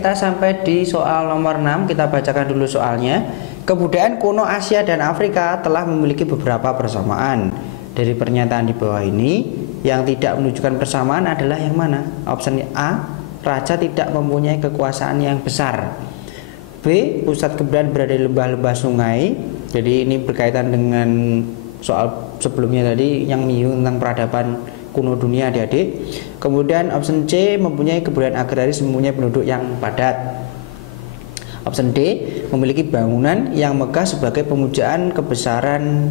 kita sampai di soal nomor 6. Kita bacakan dulu soalnya. Kebudayaan kuno Asia dan Afrika telah memiliki beberapa persamaan. Dari pernyataan di bawah ini, yang tidak menunjukkan persamaan adalah yang mana? Opsi A, raja tidak mempunyai kekuasaan yang besar. B, pusat kebudayaan berada di lembah-lembah sungai. Jadi ini berkaitan dengan soal sebelumnya tadi yang menyinggung tentang peradaban kuno dunia adik-adik. Kemudian opsi C, mempunyai kebudayaan agraris, mempunyai penduduk yang padat. Opsi D, memiliki bangunan yang megah sebagai pemujaan kebesaran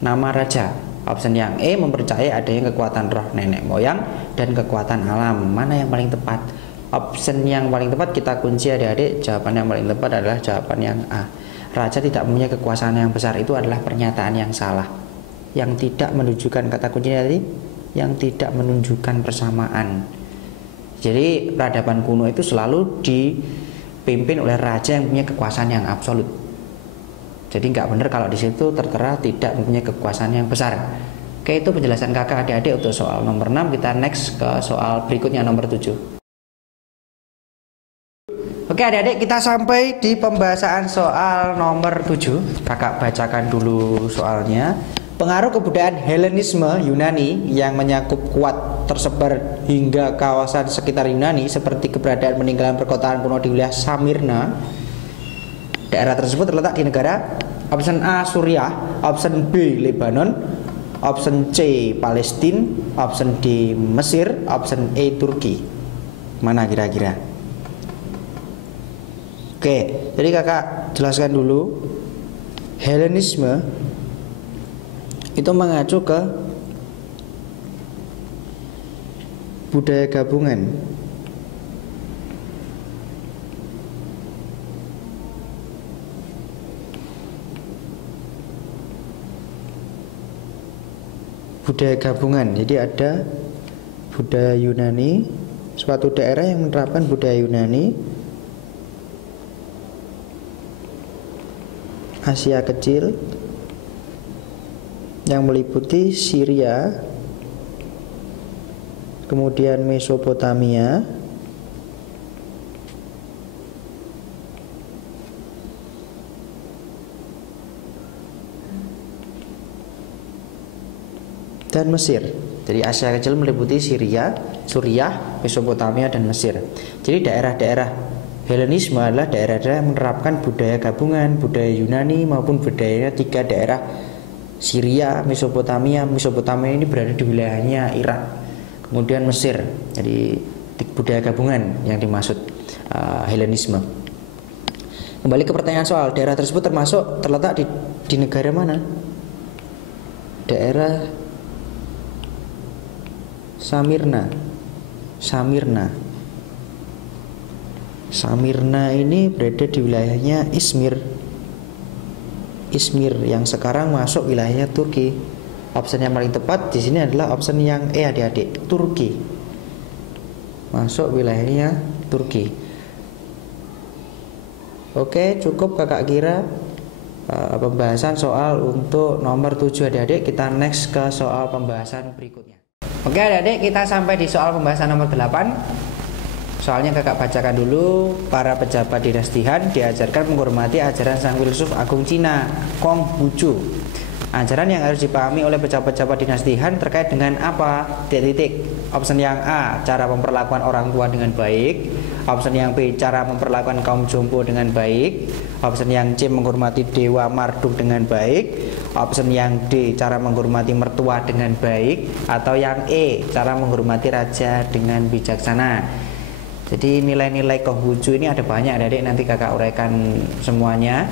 nama raja. Opsi yang E, mempercayai adanya kekuatan roh nenek moyang dan kekuatan alam. Mana yang paling tepat? Opsi yang paling tepat kita kunci adik-adik. Jawaban yang paling tepat adalah jawaban yang A. Raja tidak mempunyai kekuasaan yang besar, itu adalah pernyataan yang salah. Yang tidak menunjukkan, kata kuncinya tadi, yang tidak menunjukkan persamaan. Jadi peradaban kuno itu selalu dipimpin oleh raja yang punya kekuasaan yang absolut. Jadi nggak benar kalau di situ tertera tidak mempunyai kekuasaan yang besar. Oke, itu penjelasan kakak adik-adik untuk soal nomor 6. Kita next ke soal berikutnya nomor 7. Oke adik-adik, kita sampai di pembahasan soal nomor 7. Kakak bacakan dulu soalnya. Pengaruh kebudayaan Helenisme Yunani yang menyakup kuat tersebar hingga kawasan sekitar Yunani, seperti keberadaan peninggalan perkotaan kuno di wilayah Samirna. Daerah tersebut terletak di negara opsi A Suriah, opsi B Lebanon, opsi C Palestina, opsi D Mesir, opsi E Turki. Mana kira-kira? Oke, jadi kakak jelaskan dulu. Helenisme itu mengacu ke budaya gabungan. Budaya gabungan, jadi ada budaya Yunani, suatu daerah yang menerapkan budaya Yunani, Asia Kecil, yang meliputi Syria, kemudian Mesopotamia, dan Mesir. Jadi Asia Kecil meliputi Syria, Suriah, Mesopotamia, dan Mesir. Jadi daerah-daerah Helenisme adalah daerah-daerah yang menerapkan budaya gabungan, budaya Yunani maupun budaya tiga daerah Syria, Mesopotamia. Mesopotamia ini berada di wilayahnya Irak. Kemudian Mesir. Jadi budaya gabungan yang dimaksud Helenisme. Kembali ke pertanyaan soal, daerah tersebut terletak di negara mana? Daerah Samirna. Samirna ini berada di wilayahnya Izmir yang sekarang masuk wilayahnya Turki. Opsi yang paling tepat di sini adalah opsi yang E adik-adik, Turki. Masuk wilayahnya Turki. Oke, cukup kakak kira pembahasan soal untuk nomor 7 adik-adik. Kita next ke soal pembahasan berikutnya. Oke adik-adik, kita sampai di soal pembahasan nomor 8. Soalnya kakak bacakan dulu. Para pejabat dinasti Han diajarkan menghormati ajaran sang filsuf agung Cina, Konghucu. Ajaran yang harus dipahami oleh pejabat-pejabat dinasti Han terkait dengan apa? Opsi yang A, cara memperlakukan orang tua dengan baik. Opsi yang B, cara memperlakukan kaum jompo dengan baik. Opsi yang C, menghormati dewa Marduk dengan baik. Opsi yang D, cara menghormati mertua dengan baik. Atau yang E, cara menghormati raja dengan bijaksana. Jadi nilai-nilai Konghucu ini ada banyak adik-adik, nanti kakak uraikan semuanya.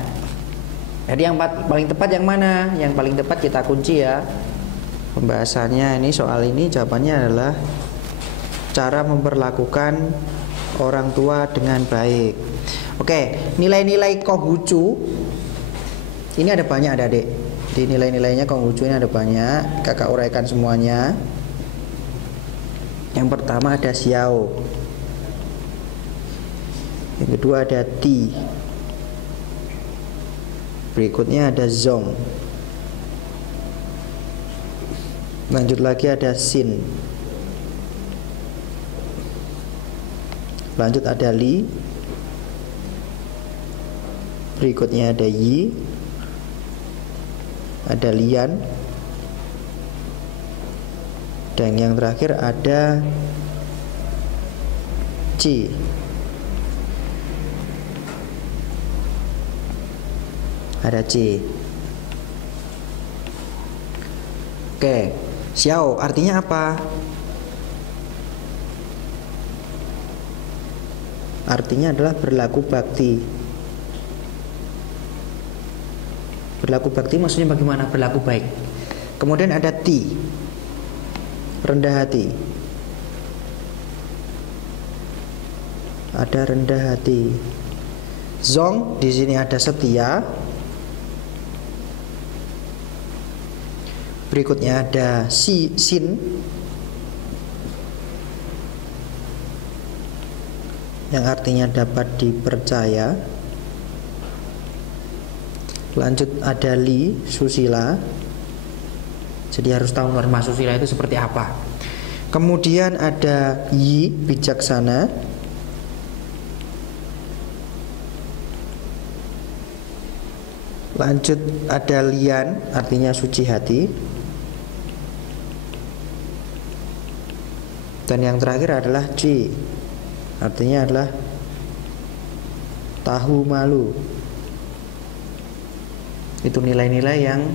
Jadi yang paling tepat yang mana? Yang paling tepat kita kunci ya. Pembahasannya ini soal ini jawabannya adalah cara memperlakukan orang tua dengan baik. Oke, nilai-nilai Konghucu ini ada banyak adik-adik. Di nilai-nilainya Konghucu ini ada banyak, kakak uraikan semuanya. Yang pertama ada Xiao. Yang kedua ada Ti. Berikutnya ada Zong. Lanjut lagi ada Sin. Lanjut ada Li. Berikutnya ada Yi. Ada Lian. Dan yang terakhir ada Ci. Ada C. Oke, Xiao artinya apa? Artinya adalah berlaku bakti. Berlaku bakti maksudnya bagaimana? Berlaku baik. Kemudian ada Ti, rendah hati. Ada rendah hati. Zong di sini ada setia. Berikutnya ada Sin yang artinya dapat dipercaya. Lanjut ada Li, susila. Jadi harus tahu norma susila itu seperti apa. Kemudian ada Yi, bijaksana. Lanjut ada Lian, artinya suci hati. Dan yang terakhir adalah Ci, artinya adalah tahu malu. Itu nilai-nilai yang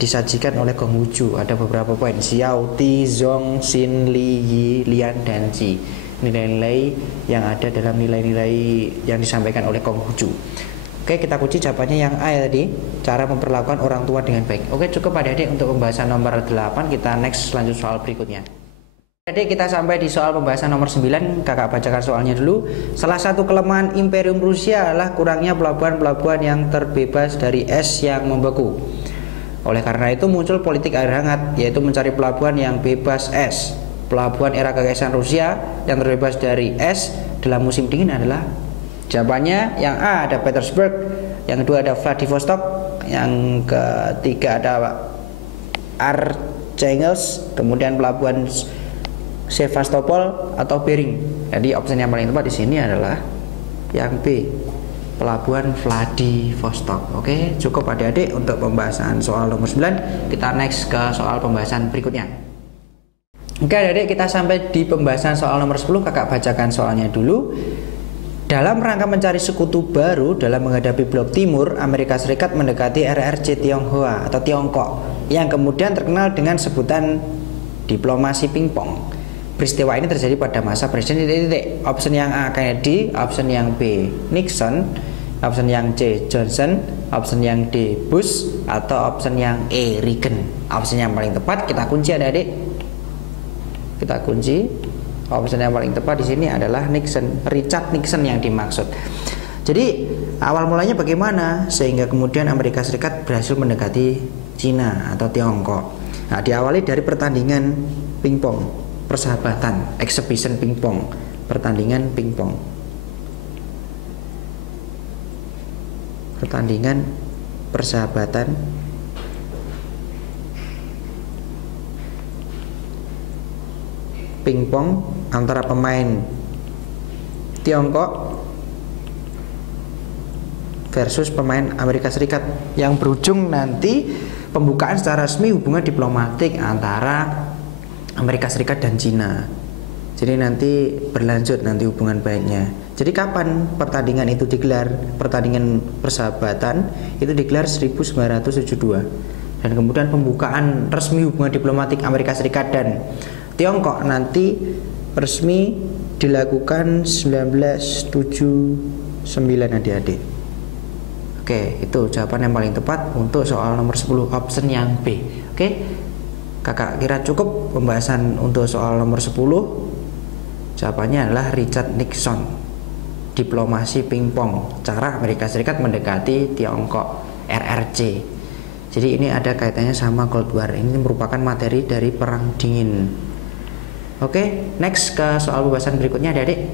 disajikan oleh Konghucu. Ada beberapa poin: Xiao, Ti, Zong, Xin, Li, Yi, Lian, dan Ci. Nilai-nilai yang ada dalam nilai-nilai yang disampaikan oleh Konghucu. Oke, kita kunci jawabannya yang A ya tadi, cara memperlakukan orang tua dengan baik. Oke, cukup adik-adik untuk pembahasan nomor 8. Kita next lanjut soal berikutnya. Adik, kita sampai di soal pembahasan nomor 9. Kakak bacakan soalnya dulu. Salah satu kelemahan Imperium Rusia adalah kurangnya pelabuhan-pelabuhan yang terbebas dari es yang membeku. Oleh karena itu muncul politik air hangat, yaitu mencari pelabuhan yang bebas es. Pelabuhan era kekaisaran Rusia yang terbebas dari es dalam musim dingin adalah, jawabannya yang A ada Petersburg, yang kedua ada Vladivostok, yang ketiga ada Archangels, kemudian pelabuhan Sevastopol atau Bering. Jadi opsi yang paling tepat di sini adalah yang B, pelabuhan Vladivostok. Oke, cukup adik-adik untuk pembahasan soal nomor 9. Kita next ke soal pembahasan berikutnya. Oke adik-adik, kita sampai di pembahasan soal nomor 10. Kakak bacakan soalnya dulu. Dalam rangka mencari sekutu baru dalam menghadapi blok timur, Amerika Serikat mendekati RRC Tionghoa atau Tiongkok, yang kemudian terkenal dengan sebutan diplomasi pingpong. Peristiwa ini terjadi pada masa Presiden titik. Opsi yang A Kennedy, opsi yang B Nixon, opsi yang C Johnson, opsi yang D Bush, atau opsi yang E Reagan. Opsi yang paling tepat kita kunci adik-adik. Kita kunci. Opsi yang paling tepat di sini adalah Nixon, Richard Nixon yang dimaksud. Jadi awal mulanya bagaimana sehingga kemudian Amerika Serikat berhasil mendekati Cina atau Tiongkok. Nah, diawali dari pertandingan pingpong, persahabatan, exhibition pingpong, pertandingan pingpong, pertandingan persahabatan pingpong antara pemain Tiongkok versus pemain Amerika Serikat, yang berujung nanti pembukaan secara resmi hubungan diplomatik antara Amerika Serikat dan Cina. Jadi nanti berlanjut nanti hubungan baiknya. Jadi kapan pertandingan itu digelar? Pertandingan persahabatan itu digelar 1972. Dan kemudian pembukaan resmi hubungan diplomatik Amerika Serikat dan Tiongkok nanti resmi dilakukan 1979 adik-adik. Oke, itu jawaban yang paling tepat untuk soal nomor 10, option yang B. Oke. Kakak kira cukup pembahasan untuk soal nomor 10. Jawabannya adalah Richard Nixon, diplomasi pingpong, cara Amerika Serikat mendekati Tiongkok, RRC. Jadi ini ada kaitannya sama Cold War. Ini merupakan materi dari Perang Dingin. Oke, next ke soal pembahasan berikutnya adik-adik.